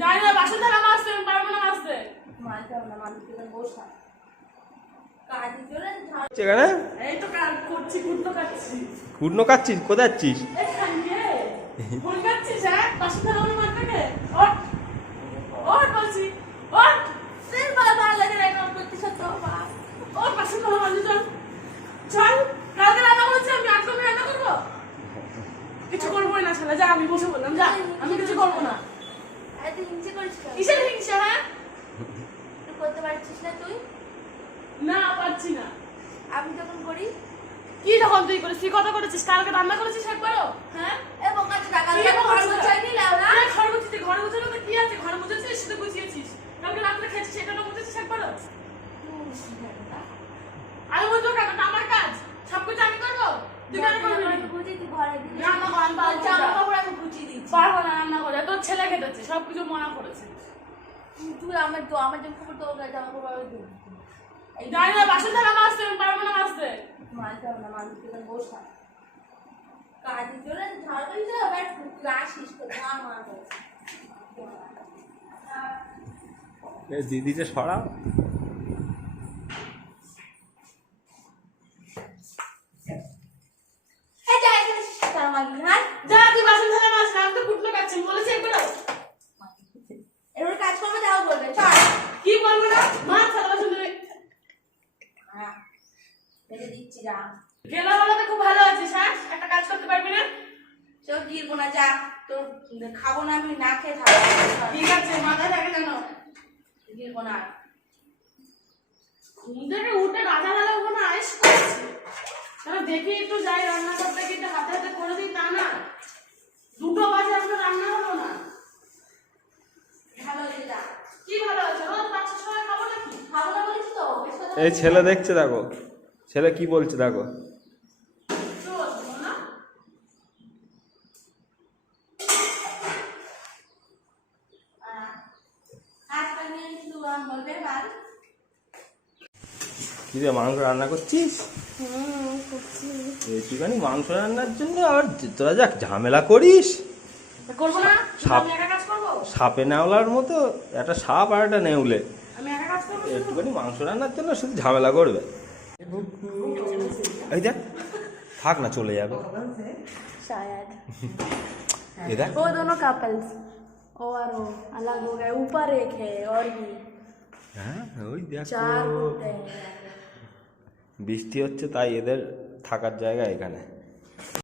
জানি না বাসন থালা মাছতে আমি পারবো না মাছতে। মাছতে হবে না, মানুষ থেকে বসা কাজ করে সেখানে এই তো কাজ করছি, কুটনো কাটছি। কুটনো কাটছিস? কোথায় যাচ্ছিস? এই খানকে ফোন কাটছিস? হ্যাঁ, বাসন থালা আমার মাথাকে ওঠ ওঠ বলছি, ওঠ। সেই ভালো লাগে না এরকম করতে সত্য বাবা। ওঠ বাসন থালা মাঝে চল চল। কালকে রান্না করেছি আমি, আজকে আমি রান্না করবো? কিছু করবোই না শালা, যা আমি বসে বললাম, যা আমি কিছু করবো না। এত হিংসে করিস কেন? কিসের হিংসা? হ্যাঁ, তুই করতে পারছিস না তুই? না পারছি না। আমি যখন করি কি তখন তুই করেছিস? তুই কথা করেছিস? কালকে রান্না করেছিস একবারও? হ্যাঁ, এ বোকাচোদা টাকা কি দিয়ে এমন ঘর করছিস? গুছাই নিলাও না? আরে ঘর মুছতে, ঘর মুছানো তো কি আছে? ঘর মুছেছিস, শুধু গুছিয়েছিস। কালকে রাত্রে খেয়েছিস, সেটা না মুছেছিস একবারও? আমি বুঝবো কেন? এটা আমার কাজ, সবকিছু আমি করবো। তুই কেন করবি? আমি বুঝি তুই ঘরে দিবি। রান্না কর, আমি পারবো না। জামা কাপড় আমি গুছিয়ে দিচ্ছি। পারবো না রান্না করে, তোর ছেলে খেটেছে, সবকিছু মনা করেছে। তুই আমার জামা কাপড় তোর জামা কাপড় আমি দিবি। জানি না বাসন থালা মাছতে আমি পারবো না মাছতে। মাছতে হবে না, মানুষ থেকে বসা কাজ করে ঝাড় দিতে হবে। আসিস তো মা মা দিদিকে সরাও। এই যা এখানে তার মাগি হাত যা, তুই বাসন থালা মাছ না, আমি তো কুটনো কাটছি, বলেছি একবারও? এর কাজ করবে যাও বলবে চল। কি বলবো না? মাছ থালা বাসন ধুয়ে হ্যাঁ বেঁধে দিচ্ছি যা। গেলা বলাতে খুব ভালো আছিস। হ্যাঁ, একটা কাজ করতে পারবি না? চল গিরবো না যা, তোর খাবো না আমি, না খেয়ে থাকবো। ঠিক আছে, মাথায় থাকে কেন? গিরবো না। ঘুম থেকে উঠে রাজা বেলা ওখানে আয়েস করছে। দেখি একটু যাই রান্না করতে, কিন্তু হাতে হাতে করে দিই, তা না। 2টো বাজে এখনো রান্না হলো না। ভালো লেগে যা। কি ভালো আছে? রোজ 5-6 সময় খাবো নাকি? খাবো না বলিস তো বেশ কথা এই ছেলে দেখছে, দেখো ছেলে কি বলছে দেখো। রোজ বলো না। হাত পা নিয়ে একটু বলবে বার। কি রে, মাংস রান্না করছিস? করছি। একটুখানি মাংস রান্নার জন্য আবার তোরা যা ঝামেলা করিস। করবো না? সাপ। আমি একা কাজ করবো? সাপে নেওলার মতো একটা সাপ আর একটা নেউলে আমি একা কাজ করবো? একটুখানি মাংস রান্নার জন্য শুধু ঝামেলা করবে। এই দেখ, থাক না, চলে যাবে। शायद এই দেখ, वो दोनों कपल्स और वो अलग हो गए, ऊपर एक है और भी হ্যাঁ ওই দেখো, 4 होते हैं। বৃষ্টি হচ্ছে তাই এদের থাকার জায়গা এখানে।